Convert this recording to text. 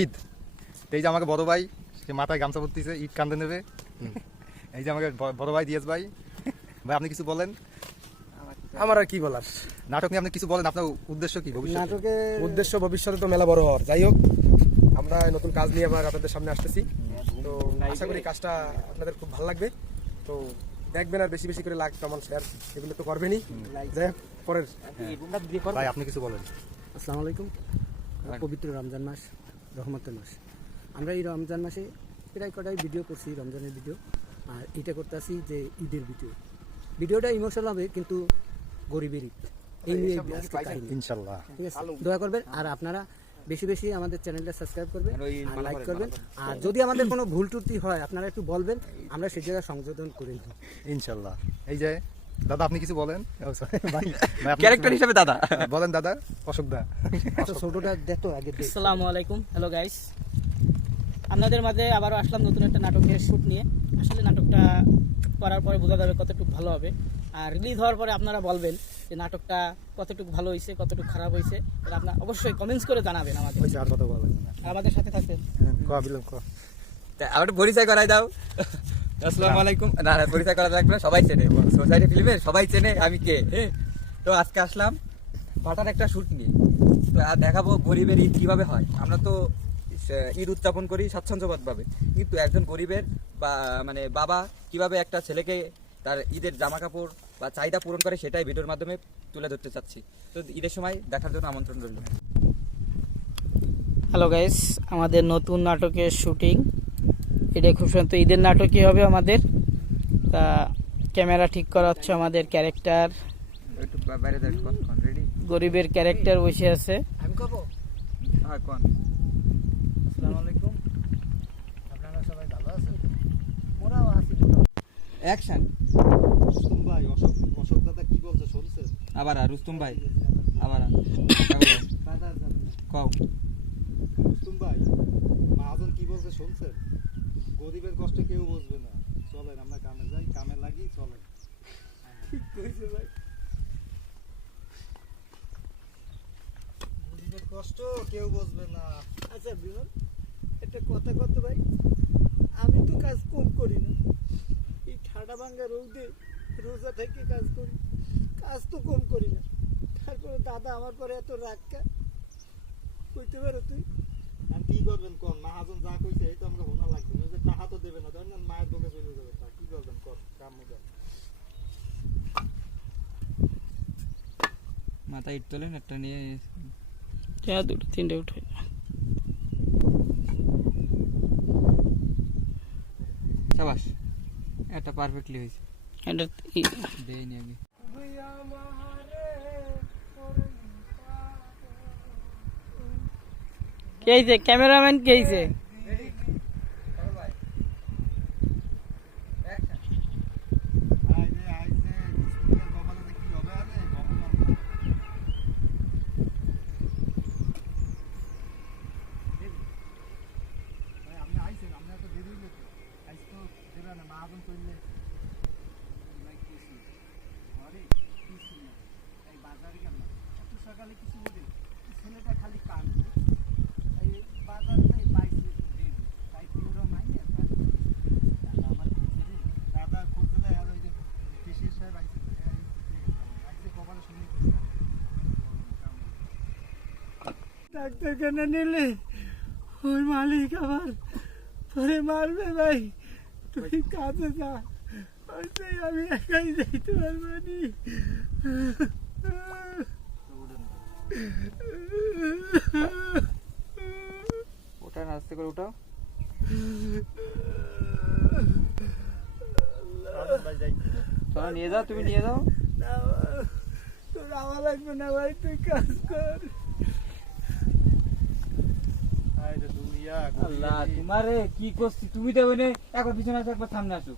ঈদ। এই যে আমাকে বড় ভাই, সে মাথায় গামছা পরতেছে, ঈদ কান্দে নেবে। এই যে আমাকে বড় ভাই দিয়েছ ভাই, ভাই আপনি কিছু বলেন। আমার আর কি বলার, নাটক নিয়ে আপনি কিছু বলেন, আপনার উদ্দেশ্য কি ভবিষ্যতে? নাটকের উদ্দেশ্য ভবিষ্যতে তো মেলা বড় হওয়ার। যাই হোক, আমরা নতুন কাজ নিয়ে আবার আপনাদের সামনে আসতেছি, তো আশা করি কাজটা আপনাদের খুব ভালো লাগবে। তো দেখবেন, আর বেশি বেশি করে লাইক কমেন্ট শেয়ার এগুলো তো করবেনই। যাই হোক, পরের ভাই আপনি কিছু বলেন। আসসালামু আলাইকুম। পবিত্র রমজান মাস, রহমতের মাস। আমরা এই রমজান মাসে প্রায় কটাই ভিডিও করছি, রমজানের ভিডিও, আর এটা করতে আসি যে ঈদের ভিডিওটা ইমোশনাল হবে, কিন্তু গরিবের ঈদ এই নিয়ে আজকের কাহিনী। ইনশাল্লাহ, ঠিক আছে, দয়া করবেন। আর আপনারা বেশি বেশি আমাদের চ্যানেলটা সাবস্ক্রাইব করবেন আর লাইক করবেন। আর যদি আমাদের কোনো ভুল ত্রুটি হয় আপনারা একটু বলবেন, আমরা সেই জায়গায় সংশোধন করে নেব ইনশাল্লাহ। এই যে দাদা আপনি কিছু বলেন। ক্যারেক্টার হিসেবে দাদা বলেন দাদা, অশোক দা। ছোটটা দেখো আগে। আসসালামু আলাইকুম, হ্যালো গাইস। আপনাদের মাঝে আবারও আসলাম নতুন একটা নাটকের শ্যুট নিয়ে। আসলে নাটকটা করার পরে বোঝা যাবে কতটুকু ভালো হবে, আর রিলিজ হওয়ার পরে আপনারা বলবেন যে নাটকটা কতটুকু ভালো হয়েছে, কতটুকু খারাপ হয়েছে। এটা আপনারা অবশ্যই কমেন্টস করে জানাবেন আমাদের। আর কথা বলেন না, আর আমাদের সাথে থাকবেন। আমার একটু পরিচয় করাই দাও। আসসালামু আলাইকুম। না না, পরিচয় করা লাগবে না, সবাই চেনে, সোসাইটি ফিল্মের সবাই চেনে আমি কে। তো আজকে আসলাম ভাটার একটা শুট নিয়ে, তো আর দেখাবো গরিবের ঈদ কিভাবে হয়। আমরা তো ঈদ উদযাপন করি স্বাচ্ছন্দ্যবোধভাবে, কিন্তু একজন গরিবের বা মানে বাবা কিভাবে একটা ছেলেকে তার ঈদের জামা কাপড় বা চাহিদা পূরণ করে, সেটাই ভিডিওর মাধ্যমে তুলে ধরতে চাচ্ছি। তো ঈদের সময় দেখার জন্য আমন্ত্রণ রইল। হ্যালো গাইস, আমাদের নতুন নাটকের শুটিং এটা খুব সুন্দর ঈদের নাটকই হবে আমাদের। তা ক্যামেরা ঠিক করা হচ্ছে, আমাদের ক্যারেক্টার একটু বাইরে যাই, রেডি? গরিবের ক্যারেক্টার বসে আছে। আমি কব। হ্যাঁ, কোন? আসসালামু আলাইকুম, আপনারা সবাই ভালো আছেন? ওরাও আছি। অ্যাকশন। রুস্তম ভাই, অশোক দাদা কি বলছে শুনছেন? আবার রুস্তম ভাই, আবার কও। রুস্তম ভাই, মহাজন কি বলছে শুনছেন? গরিবের কষ্ট কেউ বুঝবে না, চলেন আমরা কামে যাই, কামে লাগি, চলেন। ঠিক কইছে ভাই, গরিবের কষ্ট কেউ বুঝবে না। আচ্ছা বিমল, একটা কথা কত ভাই, আমি তো কাজ কম করি না, এই ঠাডা ভাঙ্গা রোদে রোজা থেকে কাজ করি, কাজ তো কম করি না, তারপরে দাদা আমার পরে এত রাগকা কইতে পারো তুই? আর কি করবেন কোন? মহাজন যা কইছে এই তো আমরা হোনা লাগবে না, যে টাকা তো দেবে না, ধরেন মায়ের দোকে চলে যাবে, তা কি করবেন কোন? কাম মজা মাথায় ইট তোলেন একটা নিয়ে, দুটো তিনটে উঠে সাবাস, একটা পারফেক্টলি হয়েছে। এটা দেইনি আগে। কেইছে ক্যামেরাম্যান কেইছে? সকালে কিছু বলি, ছেলেটা খালি কান বাজার পাইছে, তাই পুরো মাইনে আমার দাদা খুঁজলে আর ওই যে কৃষির সাহেব আইসে কপালে শুনি ডাক্তার কেন নিলে ওই মালিক আবার পরে মারবে। ভাই তুই কাজে যা, ওইটাই আমি একাই যাইতে পারবো নি। ওটা আস্তে করে ওটা নিয়ে যাও, তুমি নিয়ে যাও। তোর আমার লাগবে না ভাই, তুই কাজ কর। আল্লাহ, তোমারে কি করছি? তুমি তো এখন পিছনে আসো, একবার সামনে আসো।